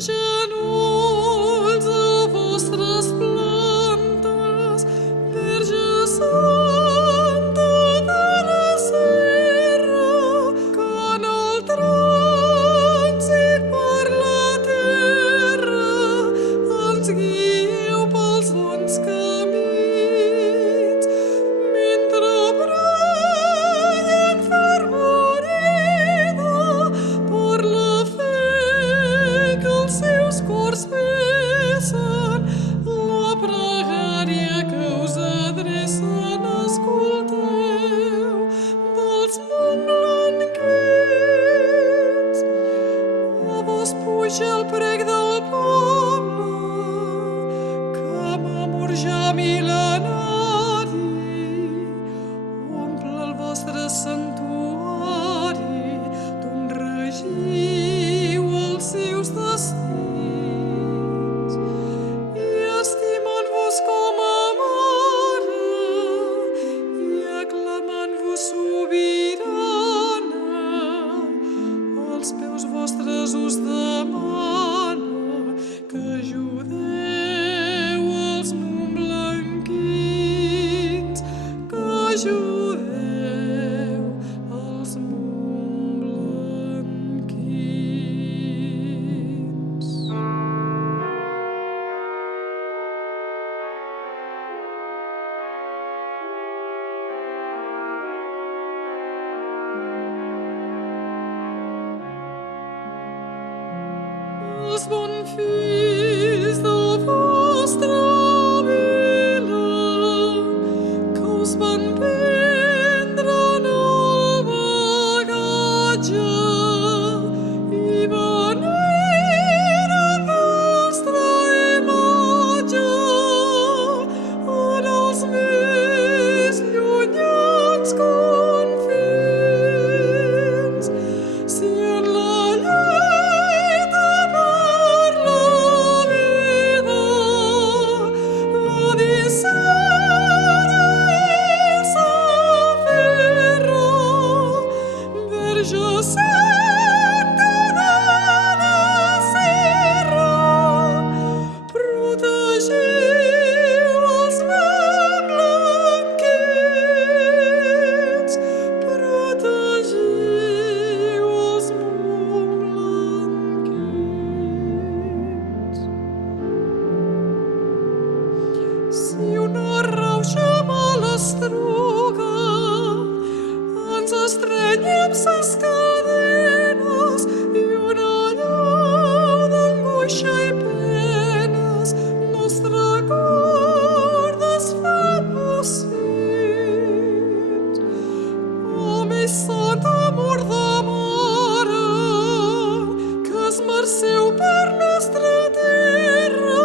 genolls a vostres plantes, Verge Santa de la Serra, que en el trànsit per la terra ens guieu pels bons camins, mentre bralla enfervorida per la fe que els seus cors vessen, la pregària que us adrecen escolteu dels montblanquins. A vos puja el prec del poble, que amb amor ja mil·lenari omple el vostre santuari d'on regiu els seus destins, i estimant-vos com a mare i aclamant-vos sobirana, als peus vostres us demana que ajudeu els montblanquins, que ajudeu els montblanquins. Els bons fills de vostra vila, que us van prendre en el bagatge i veneren vostra imatge en els més llunyans confins. Si en la lluita per la vida la dissenya i s'aferra, Verge Santa de la Serra, protegiu els montblanquins, protegiu els montblanquins. Si una rauxa malastruga ens estreny amb ses cadenes i una allau d'angoixa i penes nostre cor desfà bocins, o més sant amor de mare, que esmerceu per nostra terra,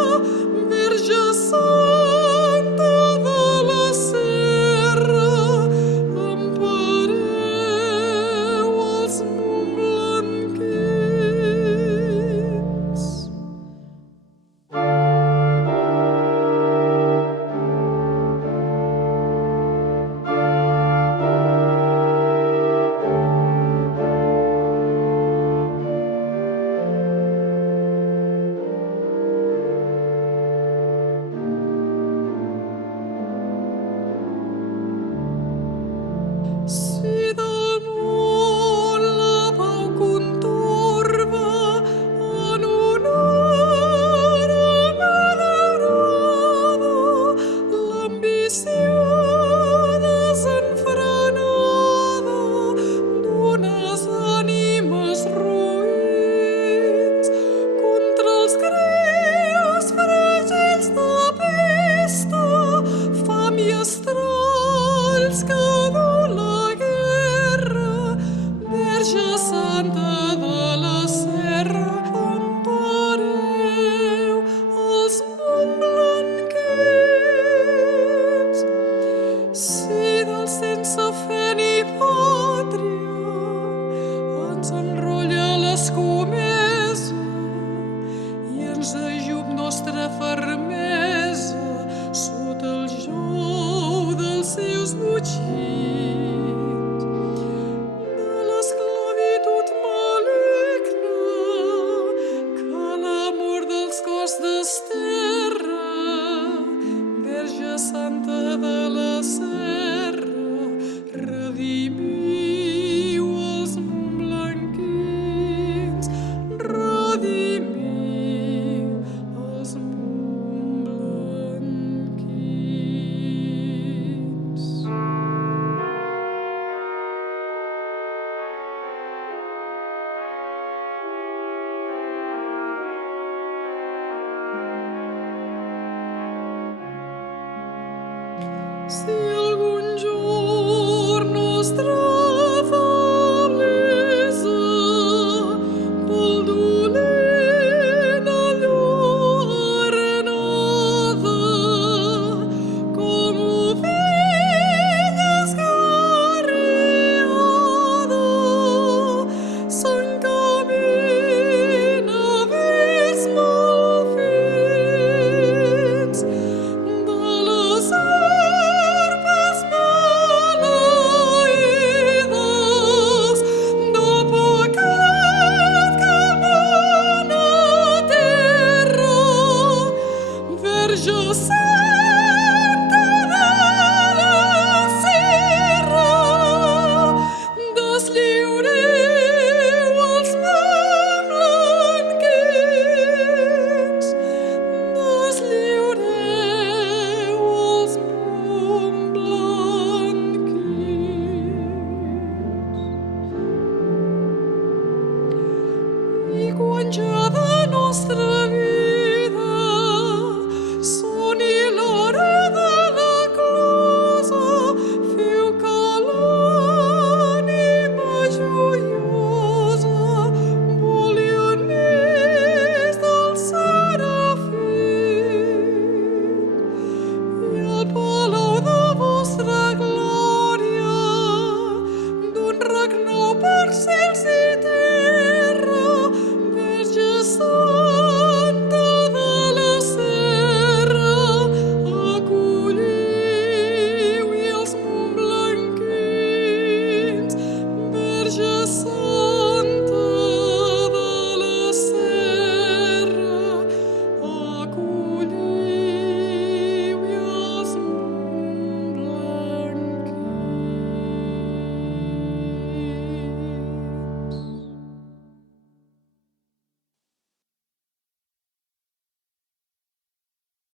Verge Santa de la Serra, empareu els montblanquins. Si del món la pau contorba, en una hora malaurada, l'ambició desenfrenada d'unes ànimes roïns, contra els greus fràgils de pesta, fam i estralls que du la guerra, Verge Santa